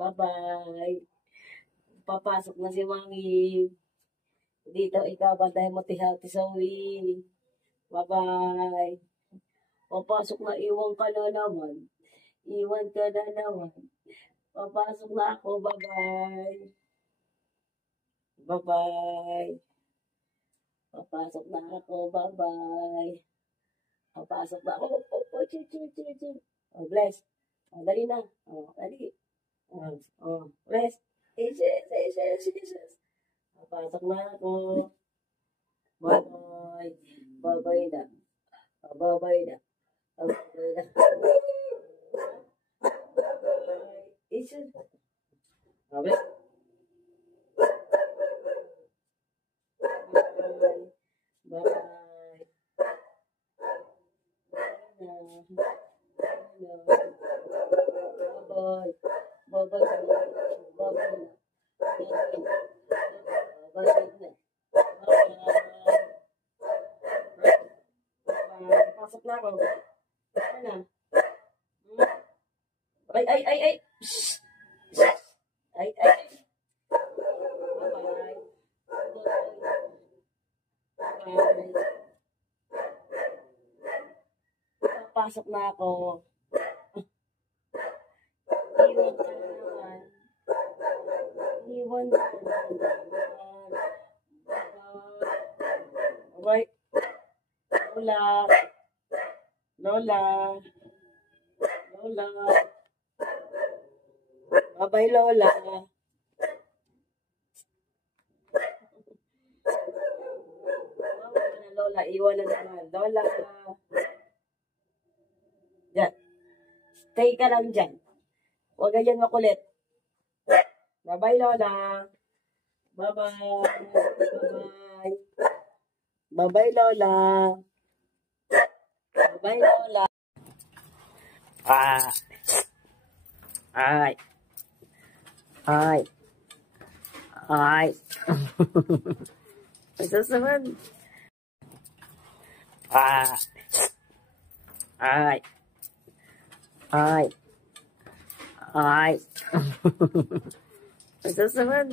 Bye-bye. Papasok na si Mami. Dito ikaw, bantayan mo ti Zoe. Bye-bye. Papasok na, iwan ka na naman. Iwan ka na naman. Papasok na ako, bye-bye. Bye-bye. Papasok na ako, bye-bye. Papasok na ako. Oh, bless. Oh, dali na. Oh, dali. Bless. Jesus. Papasok na ako. Bye-bye. Bye-bye na. Bye-bye na. Bye-bye na. Jesus. Bye-bye. Bye-bye. Pasok na ako. Ano? Ay! Ay! Bye-bye. Pasok na ako. Iwan ka na naman. Iwan ka na naman. Alright. Lola. Bye-bye, Lola. Lola, iwan na naman. Lola. Diyan. Stay ka lang dyan. Huwag ganyan makulit. Bye-bye, Lola. Bye-bye. Bye-bye. Bye-bye, Lola. Bye-bye, Lola. Ay. Ito naman. Ay. Ito naman.